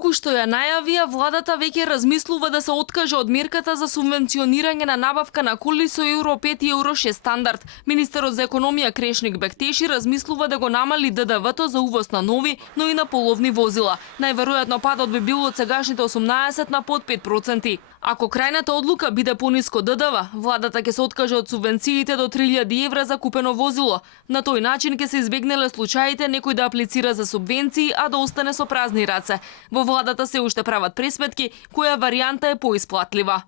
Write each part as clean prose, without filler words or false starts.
Отколку што ја најавија, владата веќе размислува да се откаже од мерката за субвенционирање на набавка на коли со Евро 5 и Евро 6 стандард. Министерот за економија Крешник Бектеши размислува да го намали ДДВ-то за увоз на нови, но и на половни возила. Најверојатно падот би бил од сегашните 18 на под 5%. Ако крајната одлука биде пониско ДДВ, владата ќе се откаже од субвенциите до 3000 евра за купено возило. На тој начин ќе се избегнеле случаите некој да аплицира за субвенции, а да остане со празни раце. Во владата се уште прават пресметки која варијанта е поисплатлива.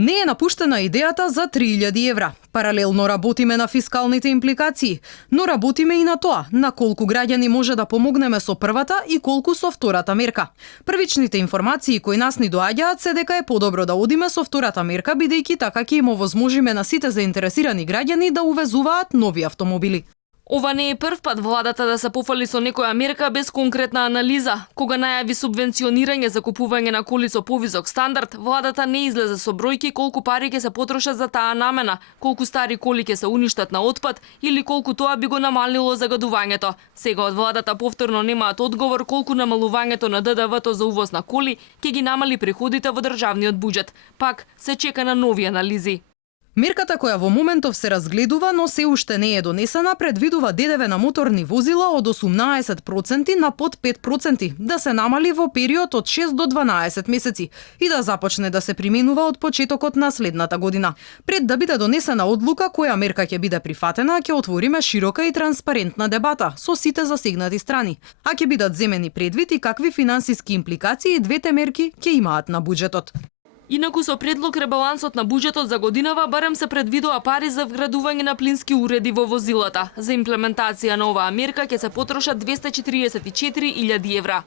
Не е напуштена идејата за 3000 евра. Паралелно работиме на фискалните импликации, но работиме и на тоа, на колку граѓани може да помогнеме со првата и колку со втората мерка. Првичните информации кои нас ни доаѓаат се дека е подобро да одиме со втората мерка, бидејќи така ќе им овозможиме на сите заинтересирани граѓани да увезуваат нови автомобили. Ова не е прв пат владата да се пофали со некоја мерка без конкретна анализа. Кога најави субвенционирање за купување на коли со повисок стандард, владата не излезе со бројки колку пари ќе се потрошат за таа намена, колку стари коли ќе се уништат на отпад или колку тоа би го намалило загадувањето. Сега од владата повторно немаат одговор колку намалувањето на ДДВ-то за увоз на коли ќе ги намали приходите во државниот буџет. Пак се чека на нови анализи. Мерката која во моментов се разгледува, но се уште не е донесена, предвидува ДДВ на моторни возила од 18% на под 5% да се намали во период од 6 до 12 месеци и да започне да се применува од почетокот на следната година. Пред да биде донесена одлука која мерка ќе биде прифатена, ќе отвориме широка и транспарентна дебата со сите засегнати страни, а ќе бидат земени предвид и какви финансиски импликации двете мерки ќе имаат на буџетот. Инаку со предлог ребалансот на буџетот за годинава барем се предвидува пари за вградување на плински уреди во возилата. За имплементација на оваа мерка ќе се потрошат 244.000 евра.